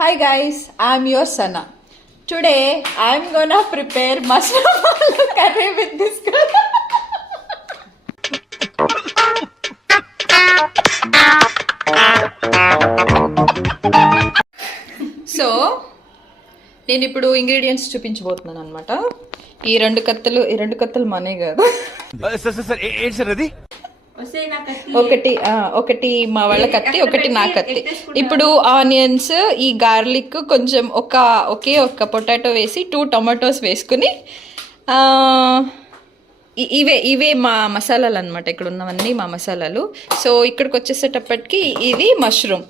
Hi guys, I'm your Sana. Today I'm gonna prepare mushroom aloo curry with this girl. So నేను ఇప్పుడు ingredients చూపించబోతున్నాను అనమాట. ఈ రెండు కత్తులు మనే కాదు, ఒకటి మా వాళ్ళ కత్తి, ఒకటి నా కత్తి. ఇప్పుడు ఆనియన్స్, ఈ గార్లిక్, కొంచెం ఒకే పొటాటో వేసి 2 టొమాటోస్ వేసుకుని ఇవే మా మసాలాలు అనమాట. ఇక్కడ ఉన్నవన్నీ మా మసాలాలు. సో ఇక్కడికి వచ్చేసేటప్పటికి ఇది మష్రూమ్.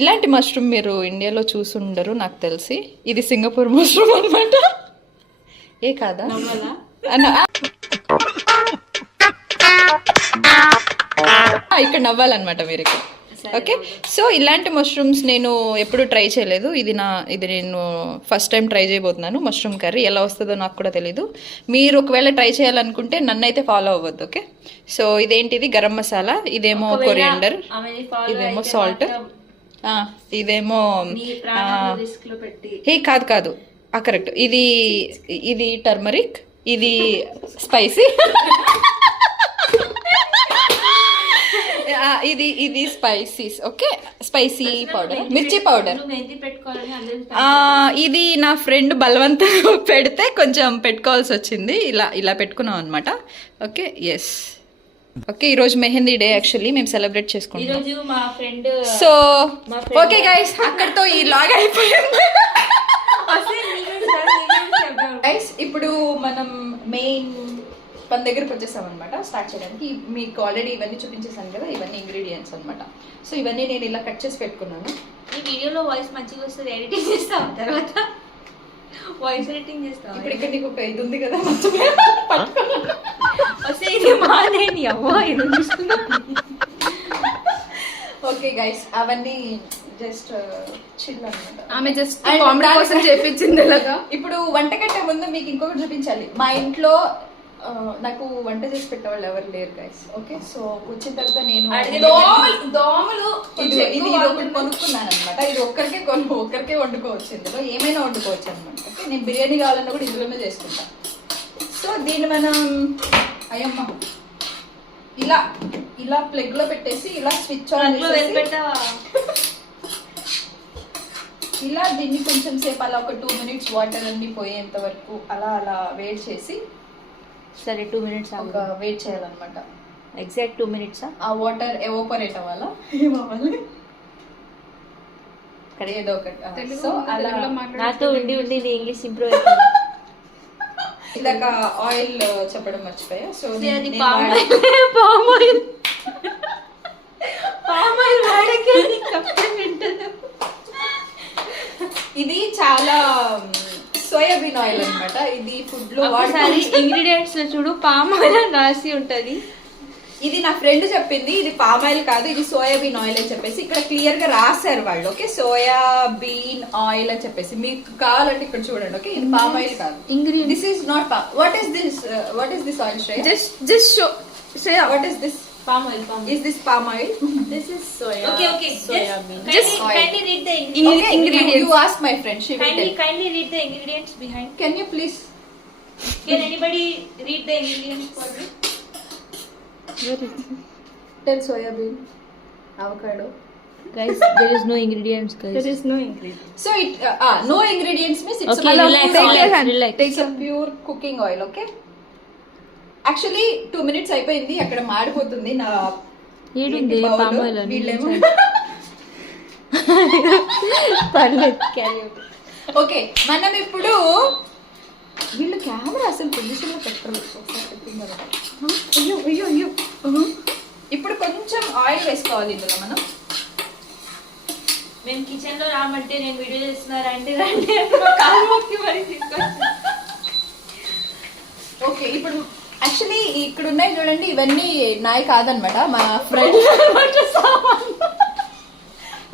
ఇలాంటి మష్రూమ్ మీరు ఇండియాలో చూసుండరు నాకు తెలిసి. ఇది సింగపూర్ మష్రూమ్ అనమాట. ఏ కాదా ఇక్కడ నవ్వాలన్నమాట మీరు ఇక్కడ. ఓకే, సో ఇలాంటి మష్రూమ్స్ నేను ఎప్పుడు ట్రై చేయలేదు. ఇది నేను ఫస్ట్ టైం ట్రై చేయబోతున్నాను. మష్రూమ్ కర్రీ ఎలా వస్తుందో నాకు కూడా తెలీదు. మీరు ఒకవేళ ట్రై చేయాలనుకుంటే నన్ను అయితే ఫాలో అవ్వద్దు. ఓకే, సో ఇదేంటిది గరం మసాలా, ఇదేమో కొరియండర్, ఇదేమో సాల్ట్, ఇదేమో కాదు కరెక్ట్, ఇది టర్మరిక్, ఇది స్పైసీ, ఇది స్పైసీస్. ఓకే, స్పైసీ పౌడర్, మిర్చి పౌడర్. ఇది నా ఫ్రెండ్ బలవంతంగా పెడితే కొంచెం పెట్టుకోవాల్సి వచ్చింది. ఇలా పెట్టుకున్నాం అనమాట. Okay, yes. ఓకే, ఈరోజు మెహందీ డే. యాక్చువల్లీ మేము సెలబ్రేట్ చేసుకుంటాం. సో ఓకే గైస్, అక్కడితో ఈ లాగ్ అయిపోయింది. గైస్, ఇప్పుడు మనం మెయిన్ పని దగ్గరకు వచ్చేసాం అనమాట స్టార్ట్ చేయడానికి. మీకు ఆల్రెడీ ఇవన్నీ చూపించేసాను కదా, ఇవన్నీ ఇంగ్రీడియంట్స్ అనమాట. సో ఇవన్నీ నేను ఇలా కట్ చేసి పెట్టుకున్నాను. ఈ వీడియోలో వాయిస్ మంచిగా వస్తుంది, ఎడిటింగ్ చేస్తాం, తర్వాత వాయిస్ ఎడిటింగ్ చేస్తాం. ఇప్పుడు ఇక్కడ నీకు ఒక ఇది ఉంది కదా, వస్తే ఇది మాదేని అవ్వ ఇది చూసుకున్నా. ఓకే గైస్, అవన్నీ జస్ట్ చిల్ అనమాట. ఆమె జస్ట్ కామెడీ కోసం చేపించింది ఇలాగా. ఇప్పుడు వంట కట్టే ముందు మీకు ఇంకొకటి చూపించాలి. మా ఇంట్లో నాకు వంట చేసి పెట్టేవాళ్ళు ఎవరు లేరు గైస్. ఓకే, సో వచ్చిన తర్వాత నేను ఇది ఒకటి కొనుక్కున్నాను అనమాట. ఇది ఒక్కరికే వండుకోవచ్చు, ఇందులో ఏమైనా వండుకోవచ్చు అనమాట. ఓకే, నేను బిర్యానీ కావాలన్నా కూడా ఇందులోనే చేసుకుంటాను. సో దీన్ని మనం అయ్యమ్మ ఇలా ప్లగ్ లో పెట్టేసి ఇలా స్విచ్ ఆన్ ఇలా దీన్ని కొంచెం సేపు అలా ఒక 2 minutes వాటర్ అన్ని పోయేంత వరకు అలా వేడి చేసి, సరే 2 minutes వెయిట్ చేయాలన్నమాట. Exact 2 minutes. ఆ వాటర్ ఎవాపరేట్ అవ్వాలా, ఏమవ్వాలి ఏదో ఒకటి. సో అలా నాతో ఉండి ఇంగ్లీష్ ఇంప్రూవ్ అవుతుంది. ఇదాక ఆయిల్ చెప్పడం మర్చిపోయా. సో ఇది చాలా సోయాబీన్ ఆయిల్ అనమాట. ఇది ఫుడ్ లో ఇంగ్రీడియంట్స్ లో చూడు పామ్ ఆయిల్ రాసి ఉంటది. ఇది నా ఫ్రెండ్ చెప్పింది, ఇది పామ్ ఆయిల్ కాదు, ఇది సోయాబీన్ ఆయిల్ అని చెప్పేసి ఇక్కడ క్లియర్ గా రాశారు వాళ్ళు. ఓకే, సోయాబీన్ ఆయిల్ అని చెప్పేసి మీకు కావాలంటే ఇక్కడ చూడండి. ఓకే, ఇది పామ్ ఆయిల్ కాదు. This is not palm. What is this oil Shreya? Just show Shreya, what is this? palm oil. Is this palm oil? This is soya. Okay. Soya bean. Just kindly read the ingredients. You ask my friend, she will tell. Kindly read the ingredients behind. Can you please? Can anybody read the ingredients for me? Tell soya bean, avocado. Guys, there is no ingredients, guys. There is no ingredients. So it no ingredients means it's okay, relax. Take a pure cooking oil. Okay. Actually 2 minutes అయిపోయింది, అక్కడ మాడిపోతుంది నా ఏడుంది palm oil అని. Okay, మనం ఇప్పుడు వీళ్ళు camera అసలు పొజిషన్ లో పెట్టరు. అయ్యో ఇప్పుడు కొంచెం ఆయిల్ వేసుకోవాలి ఇందులో మనం. మేము కిచెన్ లో రామంటే నేను వీడియో చేస్తున్నారు అంటే రండి కాలు మొక్కి మరి తీసుకొచ్చి. ఓకే, ఇప్పుడు యాక్చువల్లీ ఇక్కడ ఉన్నాయి చూడండి, ఇవన్నీ నాయి కాదనమాట, మా ఫ్రెండ్.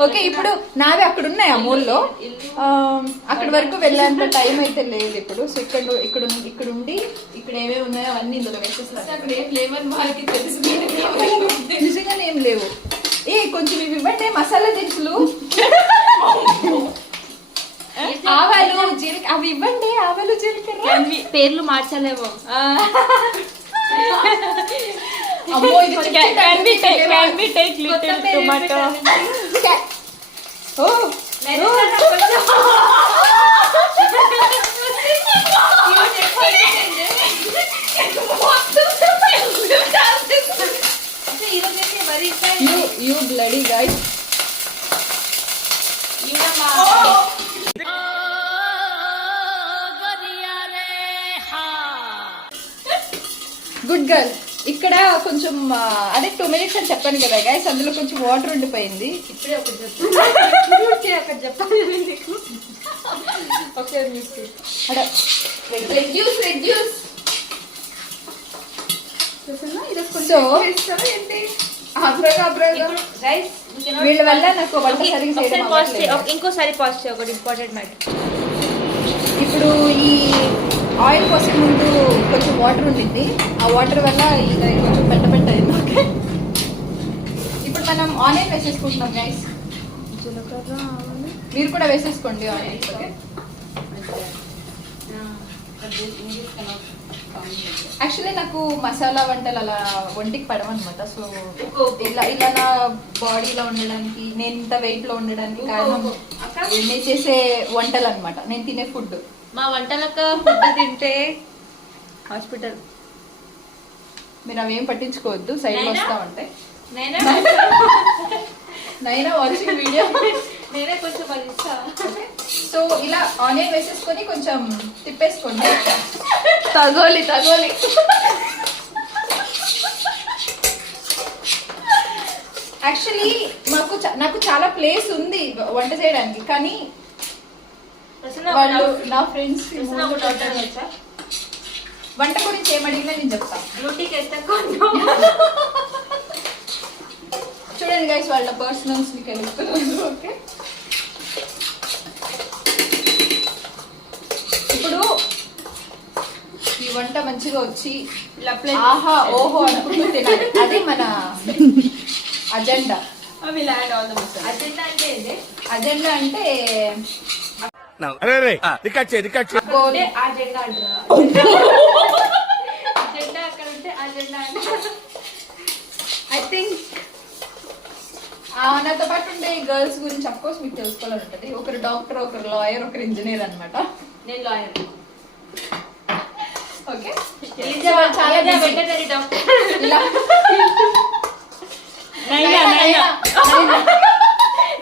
ఓకే, ఇప్పుడు నావి అక్కడ ఉన్నాయి అమూల్లో. అక్కడ వరకు వెళ్ళేంత టైం అయితే లేదు ఇప్పుడు. సో ఇక్కడ ఉండి ఇక్కడ ఏమేమి ఉన్నాయో అవన్నీ ఇందులో వేసేస్తారు. అక్కడ ఏం లేవని వాళ్ళకి తెలుసు, నిజంగానే ఏం లేవు. కొంచెం ఇవి ఇవ్వండి మసాలా దినుసులు. అవి ఇవ్వండి ఆవలు జీలకర్ర. పేర్లు మార్చలేమో. అమ్మో ఇది Can we take little tomato? Oh you bloody guys. Good girl. ఇక్కడ కొంచెం అదే 2 minutes అని చెప్పాను కదా గైస్, అందులో కొంచెం వాటర్ ఉండిపోయింది. ఇప్పుడే ఒకటి చెప్పాలి నీకు. ఓకే అడ రెడ్యూస్ సో ఏంటి వీళ్ళ వల్ల నాకు వంట సరిగ్గా చేయడం అవ్వట్లేదు. ఇంకోసారి పాజ్ చేయ ఒకటి ఇంపార్టెంట్ మ్యాటర్. ఇప్పుడు ఈ ఆయిల్ పోసే ముందు కొంచెం వాటర్ ఉండింది, ఆ వాటర్ వల్ల ఇది కొంచెం పెట్ట అయింది. ఓకే ఇప్పుడు మనం ఆనియన్ వేసేసుకుంటున్నాం గైస్. మీరు కూడా వేసేసుకోండి ఆనియన్స్. ఓకే యాక్చువల్లీ నాకు మసాలా వంటలు అలా ఒంటికి పడవన్నమాట. సో ఇలా నా బాడీలో ఉండడానికి, నేను ఇంత వెయిట్ లో ఉండడానికి కారణం నేను చేసే వంటలు అన్నమాట, నేను తినే ఫుడ్. మా వంటలక ఫుడ్ తింటే హాస్పిటల్. మీరు అవేం పట్టించుకోవద్దు, సైడ్ లో వస్తా ఉంటాయి. నైనా వాచింగ్ వీడియో. నేనే కొంచెం అది ఇస్తా. సో ఇలా ఆనియన్ వేసేసుకొని కొంచెం తిప్పేసుకోండి. తగోలి యాక్చువల్లీ నాకు చాలా ప్లేస్ ఉంది వంట చేయడానికి, కానీ వాళ్ళు నా ఫ్రెండ్స్ వంట గురించి ఏమడిగినా నేను చెప్తాను. డ్యూటీకి చూడండి గైస్, వాళ్ళ పర్సనల్స్ మీకు వెళ్తున్నారు. ఓకే ఇప్పుడు ఈ వంట మంచిగా వచ్చి ఆహా ఓహో అనుకుంటూ తినాలి, అది మన అజెండా. అజెండా అంటే ఐ థింక్ నాతో పాటు ఉండే గర్ల్స్ గురించి అఫ్ కోర్స్ మీకు తెలుసుకోవాలని ఉంటుంది. ఒకరు డాక్టర్, ఒకరు లాయర్, ఒకరు ఇంజనీర్ అన్నమాట. నేను లాయర్. ఓకే చాలా వెటర్నరీ డాక్టర్.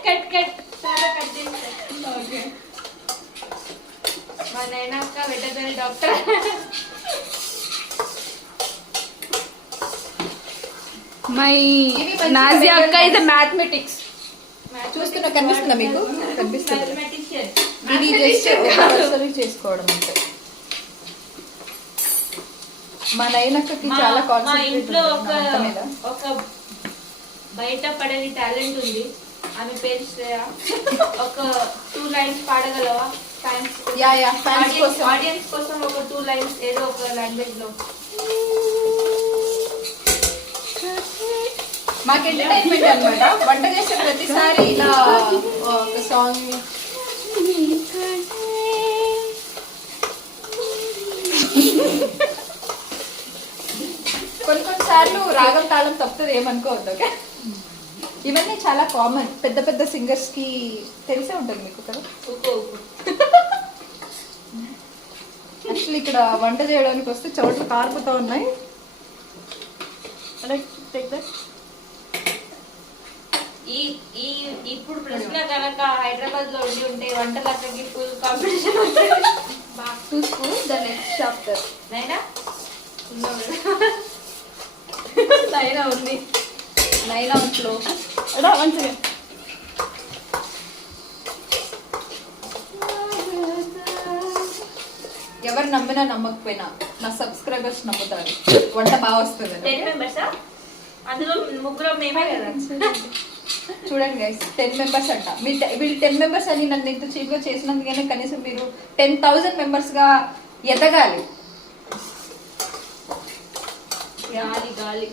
కట్ చాలా కట్ చేస్తా. ఓకే మా నైనా అక్క veterinary doctor. My Nazia akka is a mathematics. చూస్తున్నా కనిపిస్తుందా మీకు? కనిపిస్తుంది. మ్యాథమెటిషియన్. ఇది జస్ట్ ఒకసారి చేసుకోవడం అంటే. మా నైనక్కకి చాలా మా కాన్సంట్రేట్ ఇంట్లో ఉంది. ఒక బయట పడని టాలెంట్ ఉంది. ఆమె పేరు శ్రేయ. ఒక 2 lines పాడగలవా? ఫ్యాన్స్ ఫ్యాన్స్ కోసం, ఆడియన్స్ కోసం ఒక 2 lines ఏదో ఒక లాంగ్వేజ్ లో. మాకు ఎంటర్టైన్మెంట్ అన్నమాట. వంట చేసే ప్రతిసారి ఇలా ఒక సాంగ్ కొన్నిసార్లు రాగం తాళం తప్పుతుంది, ఏమనుకోవద్దు. ఓకే ఇవన్నీ చాలా కామన్, పెద్ద పెద్ద సింగర్స్ కి తెలిసే ఉంటుంది మీకు కదా. యాక్చువల్లీ ఇక్కడ వంట చేయడానికి వస్తే చోట్ల కారుపుతూ ఉన్నాయి. ఇప్పుడు ప్రశ్న కనుక హైదరాబాద్ లో ఉంటే వంటలకి ఫుల్ కాంపిటీషన్ చూసుకో ద నెక్స్ట్ చాప్టర్. నైనా ఉంది నైనా ఒంట్లో మంచిగా. ఎవరు నమ్మినా నమ్మకపోయినా నా సబ్స్క్రైబర్స్ నమ్ముతారు వంట బాగా వస్తుంది. 10 members అందులో 3 మేమే కదా. చూడండి గైస్, 10 members అంట. వీళ్ళు 10 members అని నన్ను ఇంత చీప్ గా చేసినందుకనే కనీసం మీరు 10,000 members గా ఎదగాలి. గాలి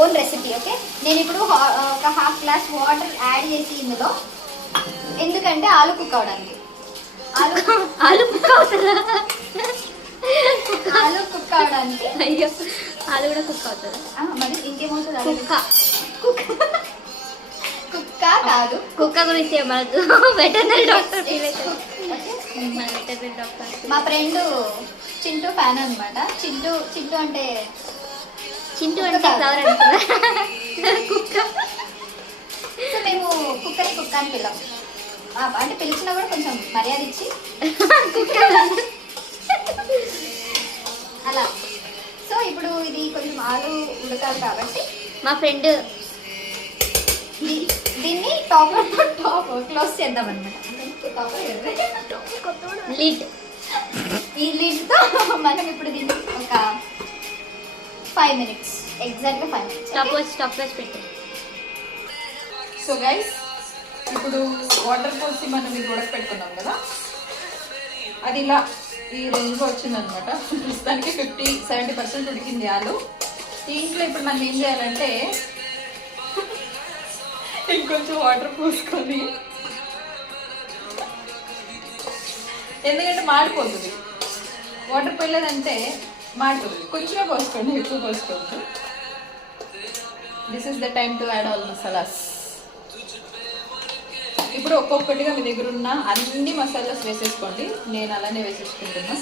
ఓన్ రెసిపీ. ఓకే, నేను ఇప్పుడు ఒక హాఫ్ గ్లాస్ వాటర్ యాడ్ చేసి ఇందులో, ఎందుకంటే ఆలు కుక్ అవడానికి. ఆలు కుక్ అవుతుందా? ఆలు కుక్ అవడానికి. అయ్యో, ఆలు కూడా కుక్ అవుతుందా? మరి ఇంకేమవుతుంది? కుక్క. కుక్క కాదు, కుక్క గురించి మనకు వెటర్నరీ డాక్టర్ ఫీల్ అవుతుంది. మన వెటర్నరీ డాక్టర్ మా ఫ్రెండ్ చింటూ ఫ్యాన్ అనమాట. చింటూ అంటే చింటూ అంటే ఫ్లవర్ అంటున్నా. కుక్క. సో మేము కుక్కని కుక్క అని పిల్లం. అంటే పిలిచినా కూడా కొంచెం మర్యాద ఇచ్చి కుక్క అలా. సో ఇప్పుడు ఇది కొంచెం ఆలు ఉడకాలి కాబట్టి మా ఫ్రెండ్ దీన్ని టాప్ క్లోజ్ చేద్దాం అనమాట. లిడ్. ఈ లిడ్తో మనం ఇప్పుడు దీన్ని ఒక 5 minutes, ఎగ్జాక్ట్గా 5 minutes. స్టాప్ వాచ్ పెట్టు. సో గైస్, ఇప్పుడు వాటర్ పోసి మనం ఇది ఉడకపెట్టుకున్నాం కదా, అది ఇలా ఈ రేంజ్లో వచ్చిందనమాట. ప్రస్తుతానికి 50-70% ఉడికింది ఆలు. దీంట్లో ఇప్పుడు మనం ఏం చేయాలంటే ఇంకొంచెం వాటర్ పోసుకొని, ఎందుకంటే మాడిపోతుంది. వాటర్ పోయలేదంటే మాడిపోతుంది. కొంచెమే పోసుకోండి, ఎక్కువ పోసుకోవద్దు. This is the time to add all masalas. ఇప్పుడు ఒక్కొక్కటిగా మీ దగ్గర ఉన్న అన్ని మసాలాస్ వేసేసుకోండి. నేను అలానే వేసేసుకుంటున్నా.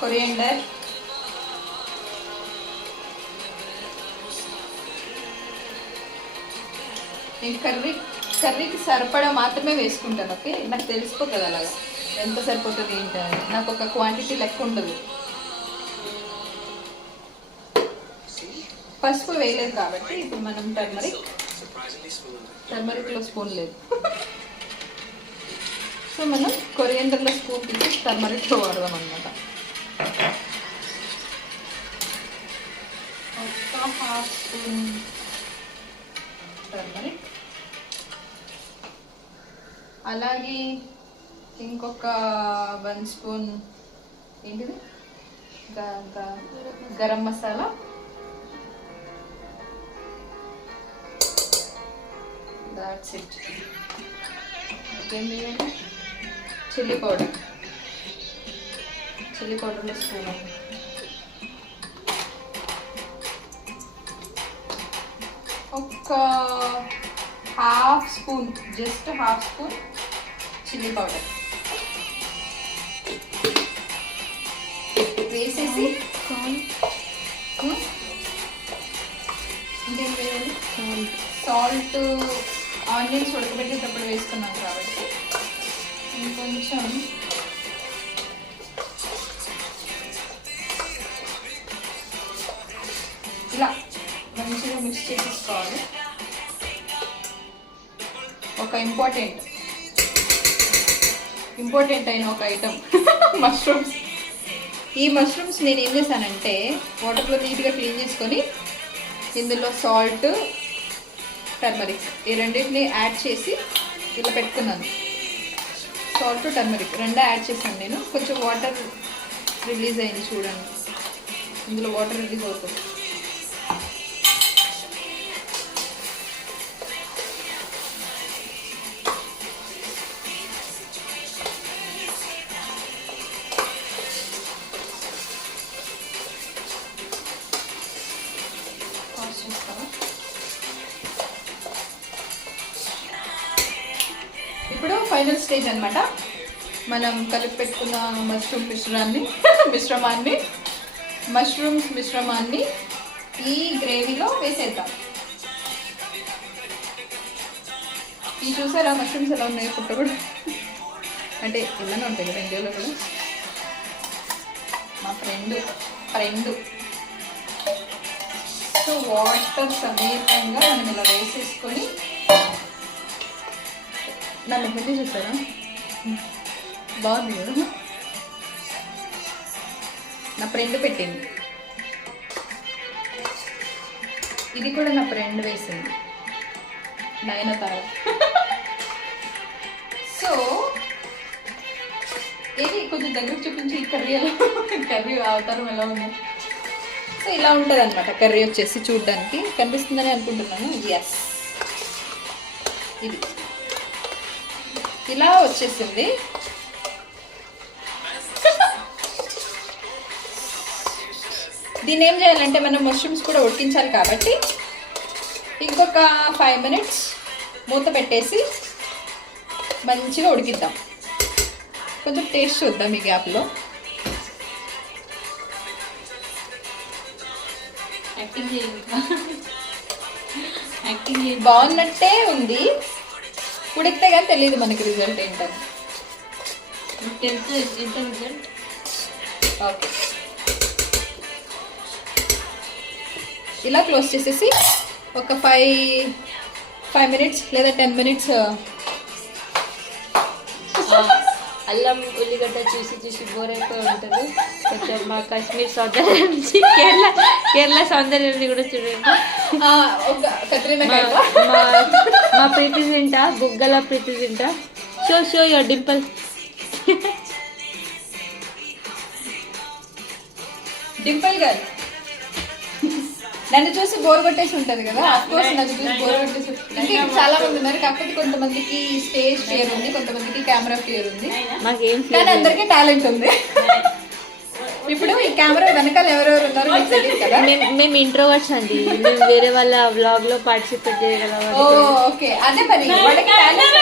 కొరియండర్, నేను కర్రీకి సరిపడా మాత్రమే వేసుకుంటాను. ఓకే, నాకు తెలిసిపోతుంది అలాగా ఎంత సరిపోతుంది ఏంటని. నాకు ఒక క్వాంటిటీ లెక్క ఉండదు. పసుపు వేయలేదు కాబట్టి ఇప్పుడు మనం టర్మరిక్లో స్పూన్ లేదు, సో మనం కొరియండర్లో స్పూన్ తీసి టర్మరిక్లో వాడదాం అనమాట. ఒక 1/2 స్పూన్ టర్మరిక్, అలాగే ఇంకొక 1 స్పూన్ ఏంటిది గరం మసాలా, దాట్స్ ఇట్. ఇంకేం వేయాలి? చిల్లీ పౌడర్లో స్పూన్, ఒక 1/2 spoon, just 1/2 spoon chilli powder వేసేసి, ఇంకేం వేయాలి? సాల్ట్ ఆనియన్స్ ఉడకబెట్టేటప్పుడు వేసుకున్నాం కాబట్టి ఇంకొంచెం ఇలా మంచిగా మిక్స్ చేసేసుకోవాలి. ఒక ఇంపార్టెంట్ అయిన ఒక ఐటమ్ మష్రూమ్స్. ఈ మష్రూమ్స్ నేను ఏం చేశానంటే వాటర్లో నీట్గా క్లీన్ చేసుకొని ఇందులో సాల్ట్, టర్మరిక్ ఈ రెండింటిని యాడ్ చేసి ఇలా పెట్టుకున్నాను. సాల్ట్, టర్మరిక్ రెండు యాడ్ చేశాను నేను. కొంచెం వాటర్ రిలీజ్ అయింది చూడండి, ఇందులో వాటర్ రిలీజ్ అవుతుంది. ఇప్పుడు ఫైనల్ స్టేజ్ అన్నమాట. మనం కలిపి పెట్టుకున్న మిశ్రమాన్ని ఈ గ్రేవీలో వేసేద్దాం. ఈ చూసారా మష్రూమ్స్ ఎలా ఉన్నాయి? పుట్ట కూడా అంటే ఇలానే ఉంటాయి కదా ఇండియాలో కూడా. మా ఫ్రెండ్ సో వాటర్ సమేతంగా మనం ఇలా వేసేసుకొని, నన్ను పెట్టి చూసారా బాగుంది కదా. నా ఫ్రెండ్ పెట్టింది, ఇది కూడా నా ఫ్రెండ్ వేసింది, నయనతార. సో ఏది కొంచెం దగ్గర చూపించి కర్రీ అవతారం ఎలా ఉంది? సో ఇలా ఉంటుంది అనమాట కర్రీ వచ్చేసి చూడడానికి. కనిపిస్తుందని అనుకుంటున్నాను. ఎస్, ఇది ఇలా వచ్చేసింది. దీన్ని ఏం చేయాలంటే మనం మష్రూమ్స్ కూడా ఉడికించాలి కాబట్టి ఇంకొక 5 minutes మూత పెట్టేసి మంచిగా ఉడికిద్దాం. కొంచెం టేస్ట్ చూద్దాం ఈ గ్యాప్లో. బాగున్నట్టే ఉంది, ఉడికితే కానీ తెలియదు మనకి రిజల్ట్ ఏంటని. ఓకే, ఇలా క్లోజ్ చేసేసి ఒక 5 minutes లేదా 10 minutes. అల్లం ఉల్లిగడ్డ చూసి చూసి బోర్ అయిపోయి ఉంటుంది. కొంచెం మా కాశ్మీర్ సౌందర్యం నుంచి కేరళ సౌందర్యాన్ని కూడా చూడండి. ఒక కత్రినాకాయ మా ప్రీతి తింటా, బుగ్గల ప్రీతి తింటా. Show your Dimple. డింపుల్ గారు నన్ను చూసి బోర్ కొట్టేసి ఉంటది కదా. అఫ్కోర్స్ నన్ను చూసి బోర్ కొట్టేసి ఇంకా చాలా మంది ఉన్నారు. కాకపోతే కొంతమందికి స్టేజ్ ఫియర్ ఉంది, కొంతమందికి కెమెరా ఫియర్ ఉంది, కానీ అందరికీ టాలెంట్ ఉంది. ఇప్పుడు ఈ కెమెరా వెనకాల ఎవరెవరు ఉన్నారో మీకు తెలియదు కదా. మేము ఇంట్రోవర్ట్స్ అండి, మేము వేరే వాళ్ళ వ్లాగ్ లో పార్టిసిపేట్ చేయగలం. ఓకే, అదే మరి వాళ్ళకి talent.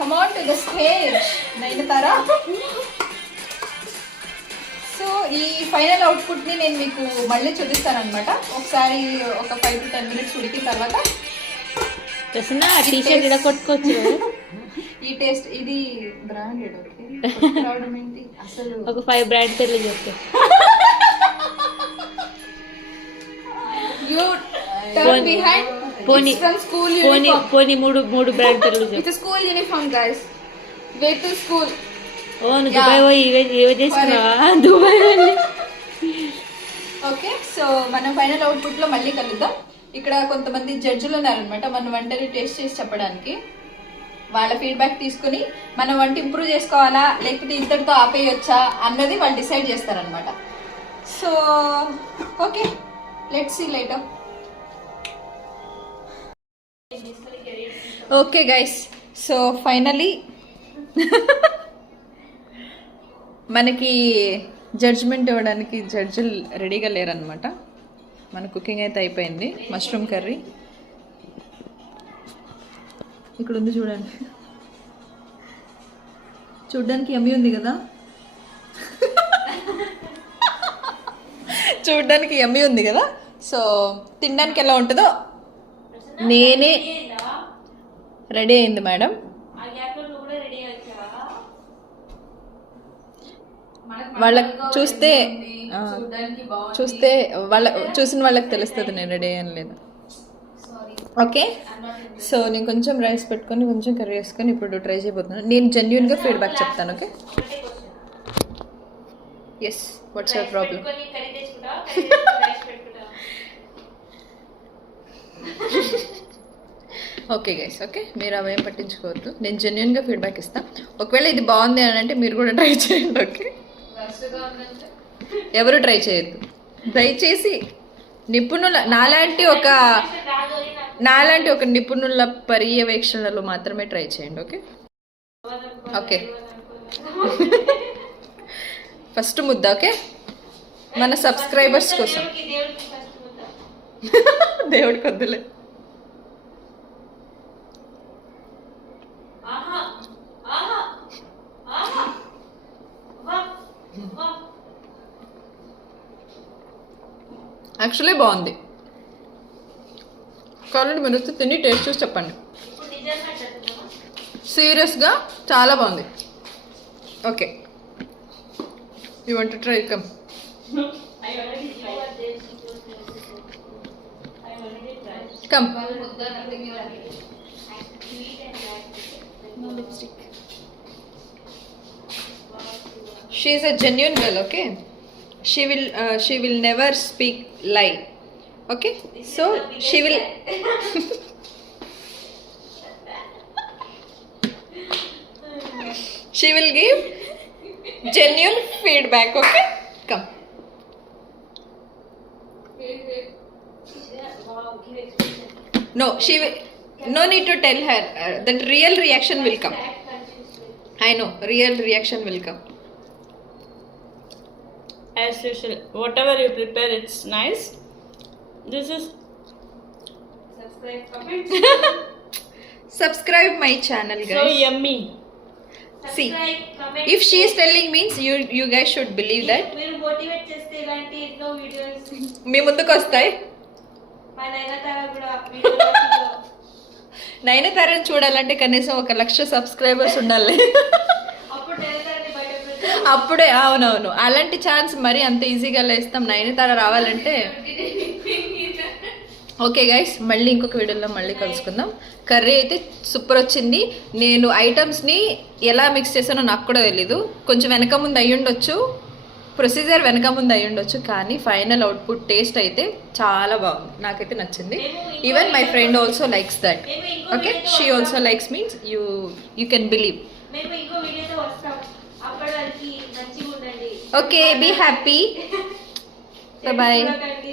Come on to the stage Nayanthara. So ఈ ఫైనల్ అవుట్పుట్ ని నేను మీకు మళ్ళీ చూపిస్తాను అనమాట. ఒకసారి ఒక 5 to 10 minutes ఉడికిన తర్వాత టీషర్ట్ ఇలా కొట్టుకోవచ్చు. ఈ టేస్ట్ ఇది బ్రాండెడ్. ఓకే, అసలు ఒక 5 బ్రాండ్ పేర్లు చెప్తే పోనీ మూడు బ్రాండ్ పేర్లు చెప్తే. School uniform guys, way to school. ఓ నువ్వు దుబాయ్ పోయి ఇవే చేస్తున్నావా? దుబాయ్ వెళ్ళి. ఓకే, సో మనం ఫైనల్ అవుట్పుట్ లో మళ్ళీ కలుద్దాం. ఇక్కడ కొంతమంది జడ్జిలు ఉన్నారనమాట మన వంటని టేస్ట్ చేసి చెప్పడానికి. వాళ్ళ ఫీడ్బ్యాక్ తీసుకుని మన వంట ఇంప్రూవ్ చేసుకోవాలా లేకపోతే ఇంతటితో ఆపేయొచ్చా అన్నది వాళ్ళు డిసైడ్ చేస్తారనమాట. So okay, let's see later. Okay guys, so finally మనకి జడ్జ్మెంట్ ఇవ్వడానికి జడ్జిలు రెడీగా లేరనమాట. మన కుకింగ్ అయితే అయిపోయింది. మష్రూమ్ కర్రీ ఇక్కడ ఉంది చూడండి. చూడ్డానికి యమ్మీ ఉంది కదా, చూడ్డానికి యమ్మీ ఉంది కదా. సో తినడానికి ఎలా ఉంటుందో నేనే రెడీ అయింది మేడం. వాళ్ళకి చూస్తే చూసిన వాళ్ళకి తెలుస్తుంది నేను రెడీ అయ్యాను లేదా. ఓకే, సో నేను కొంచెం రైస్ పెట్టుకొని కొంచెం కర్రీ వేసుకొని ఇప్పుడు ట్రై చేయబోతున్నాను. నేను జెన్యున్గా ఫీడ్బ్యాక్ చెప్తాను. Okay, yes, what's your problem? Okay guys, okay, మీరు అవేం పట్టించుకోవద్దు. నేను జెన్యున్గా ఫీడ్బ్యాక్ ఇస్తాను. ఒకవేళ ఇది బాగుంది అని అంటే మీరు కూడా ట్రై చేయండి. ఓకే, ఎవరు ట్రై చేయొద్దు దయచేసి. నిపుణుల నాలాంటి ఒక నిపుణుల పర్యవేక్షణలో మాత్రమే ట్రై చేయండి. ఓకే ఓకే, ఫస్ట్ ముద్ద. ఓకే, మన సబ్స్క్రైబర్స్ కోసం. దేవుడికి వద్దులే. యాక్చువల్లీ బాగుంది. కావాలంటే మీరు వస్తే తిని టేస్ట్ చూసి చెప్పండి. సీరియస్గా చాలా బాగుంది. Okay, you want to try? Come. Come. She is a genuine girl, okay? She will never speak lie. Okay? So she will she will give genuine feedback, okay? Come. No, no need to tell her. That real reaction will come. I know, real reaction will come. As usual, whatever you prepare, it's nice. This is subscribe, comment. Subscribe my channel, So guys. yummy. See, Subscribe, comment. if she is telling means you guys should believe that. మీరు motivate చేస్తే ఇలాంటి ఎన్నో videos మీ ముందుకు వస్తాయి. మా నైనతార కూడా video నయనతారని చూడాలంటే కనీసం 1,00,000 సబ్స్క్రైబర్స్ ఉండాలి. అప్పుడు నైనతారని బయట అప్పుడే అవునవును అలాంటి ఛాన్స్ మరి అంత ఈజీగా లేస్తాం. నయనతార రావాలంటే. ఓకే గైస్, మళ్ళీ ఇంకొక వీడియోలో మళ్ళీ కలుసుకుందాం. కర్రీ అయితే సూపర్ వచ్చింది. నేను ఐటమ్స్ని ఎలా మిక్స్ చేశానో నాకు కూడా తెలీదు. కొంచెం వెనక ముందు అయ్యి ఉండొచ్చు, ప్రొసీజర్ వెనక ముందు అయ్యి ఉండొచ్చు, కానీ ఫైనల్ అవుట్పుట్ టేస్ట్ అయితే చాలా బాగుంది. నాకైతే నచ్చింది. Even my friend also likes that. Okay, she also likes means you can believe. మేము ఇంకో వీడియోతో వస్తాం. అప్పటి వరకు మంచిగా ఉండండి. Okay, be happy. బాయ్. చూడకండి.